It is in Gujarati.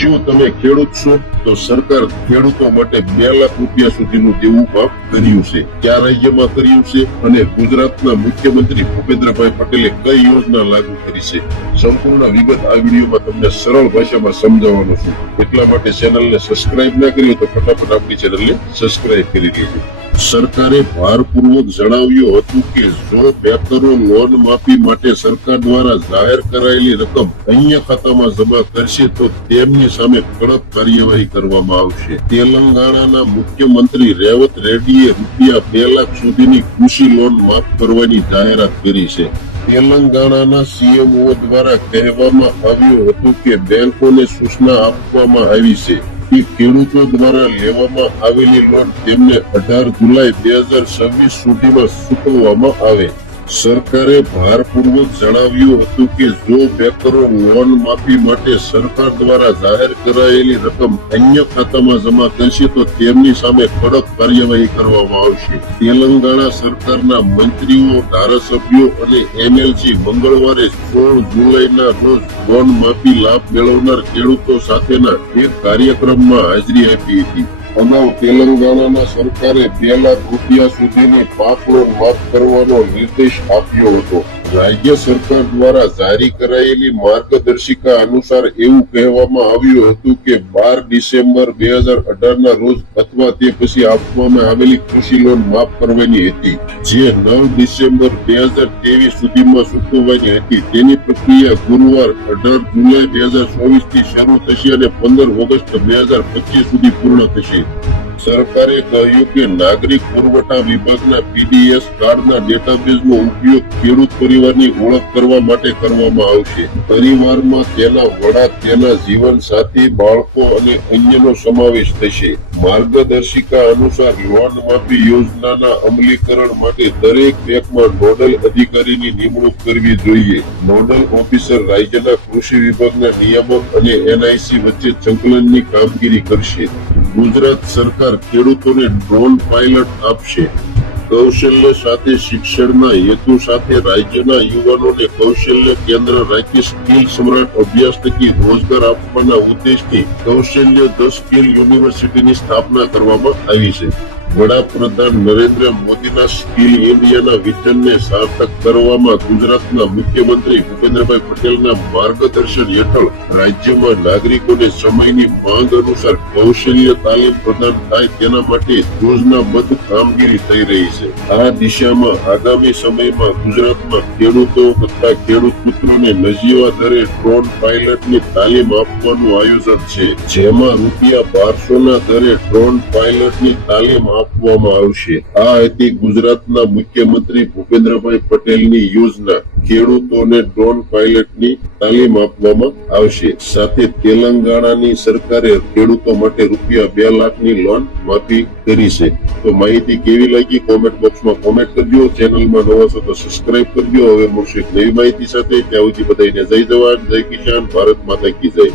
જો તમે ખેડૂત છો તો સરકાર ખેડૂતો માટે 2 લાખ રૂપિયા સુધીનું દેવું માફ કર્યું છે. કયા રાજ્યમાં કર્યું છે અને ગુજરાતના મુખ્યમંત્રી ભૂપેન્દ્રભાઈ પટેલે કઈ યોજના લાગુ કરી છે, સંપૂર્ણ વિગત આ વિડીયોમાં તમને સરળ ભાષામાં સમજાવવાનો છું. એટલા માટે ચેનલને સબસ્ક્રાઇબ ના કરી તો ફટાફટ આપણી ચેનલને સબસ્ક્રાઇબ કરી દેજો. સરકારે ભારપૂર્વક જણાવ્યું હતું કે જો બેકરો લોન માફી માટે સરકાર દ્વારા જાહેર કરાયેલી રકમ અન્ય ખાતામાં જમા કરશે તો તેમની સામે કડક કાર્યવાહી કરવામાં આવશે. તેલંગાણાના મુખ્યમંત્રી રેવંત રેડ્ડીએ રૂપિયા 2 લાખ સુધીની કૃષિ લોન માફ કરવાની જાહેરાત કરી છે. તેલંગાણાના સીએમઓ દ્વારા કહેવામાં આવ્યું હતું કે બેંકોને સૂચના આપવામાં આવી છે કે ખેડૂતો દ્વારા લેવામાં આવેલી લોન તેમને 18 જુલાઈ 2026 સુધીમાં ચૂકવવામાં આવે. સરકારે ભારપૂર્વક જણાવ્યું હતું કે જો બેકરો લોન માફી માટે સરકાર દ્વારા જાહેર કરાયેલી રકમ અન્ય ખાતામાં જમા કરશે તો તેમની સામે કડક કાર્યવાહી કરવામાં આવશે. તેલંગાણા સરકારના મંત્રીઓ, ધારાસભ્યો અને એમએલસી મંગળવારે 16 જુલાઈના રોજ લોન માફી લાભ મેળવનાર ખેડૂતો સાથેના એક કાર્યક્રમમાં હાજરી આપી હતી. અગાઉ તેલંગાણા સરકારે 2 લાખ રૂપિયા સુધીની પાક લોન માફ કરવાનો નિર્દેશ આપ્યો હતો. રાજ્ય સરકાર દ્વારા જારી કરાયેલી માર્ગદર્શિકા અનુસાર એવું કહેવામાં આવ્યું હતું કે 12 ડિસેમ્બર 2018 ના રોજ અથવા તે પછી આપવામાં આવેલી કૃષિ લોન માફ કરવાની હતી, જે 9 ડિસેમ્બર 2023 સુધીમાં ચૂકવવાની હતી. તેની પ્રક્રિયા ગુરુવાર 18 જુલાઈ 2024 થી શરૂ થશે અને 15 ઓગસ્ટ 2025 સુધી પૂર્ણ થશે. સરકારે કહ્યું કે નાગરિક પુરવઠા વિભાગના પીડીએસ કાર્ડના ડેટાબેઝનો ઉપયોગ ખેડૂત પરિવારની ઓળખ કરવા માટે કરવામાં આવશે. પરિવારમાં તેના વડા, તેના જીવનસાથી, બાળકો અને અન્યનો સમાવેશ થશે. માર્ગદર્શિકા અનુસાર લોન માફી યોજનાના અમલીકરણ માટે દરેક બેંકમાં નોડલ અધિકારીની નિમણૂક કરવી જોઈએ. નોડલ ઓફિસર રાજ્યના કૃષિ વિભાગના નિયામક અને એનઆઈસી વચ્ચે સંકલનની કામગીરી કરશે. ગુજરાત સરકાર ખેડૂતોને ડ્રોન પાયલટ આપશે. કૌશલ્ય સાથે શિક્ષણના હેતુ સાથે રાજ્યના યુવાનોને કૌશલ્ય કેન્દ્ર રાખી સ્કિલ સમ્રાટ અભ્યાસ થકી રોજગાર આપવાના ઉદ્દેશથી કૌશલ્ય ધ સ્કિલ યુનિવર્સિટીની સ્થાપના કરવામાં આવી છે. વડાપ્રધાન નરેન્દ્ર મોદીના સ્કિલ ઇન્ડિયાના વિઝનને સાર્થક કરવામાં ગુજરાતના મુખ્યમંત્રી ભૂપેન્દ્રભાઈ પટેલના માર્ગદર્શન હેઠળ રાજ્યમાં નાગરિકોને સમયની માંગ અનુસાર કૌશલ્ય તાલીમ પ્રદાન થાય તેના માટે યોજનાબદ્ધ કામગીરી થઈ રહી છે. આ દિશામાં આગામી સમયમાં ગુજરાતમાં ખેડૂતો તથા ખેડૂત મિત્રોને નજીવા દરે ડ્રોન પાયલટની તાલીમ આપવાનું આયોજન છે, જેમાં રૂપિયા 1200 ના દરે ડ્રોન પાયલટની તાલીમ આપવામાં આવશે. આ હતી ગુજરાતના મુખ્યમંત્રી ભૂપેન્દ્રભાઈ પટેલની યોજના. ખેડૂતોને ડ્રોન પાયલટની તાલીમ આપવામાં આવશે. સાથે તેલંગાણાની સરકારે ખેડૂતો માટે રૂપિયા 2 લાખની લોન માફી કરી છે. તો માહિતી કેવી લાગી કોમેન્ટ બોક્સમાં કોમેન્ટ કરજો. ચેનલમાં નવા છો તો સબસ્ક્રાઇબ કરજો. હવે મળશે નવી માહિતી સાથે. ત્યાં સુધી બધાને જય જવાન, જય કિસાન, ભારત માતા કી જય.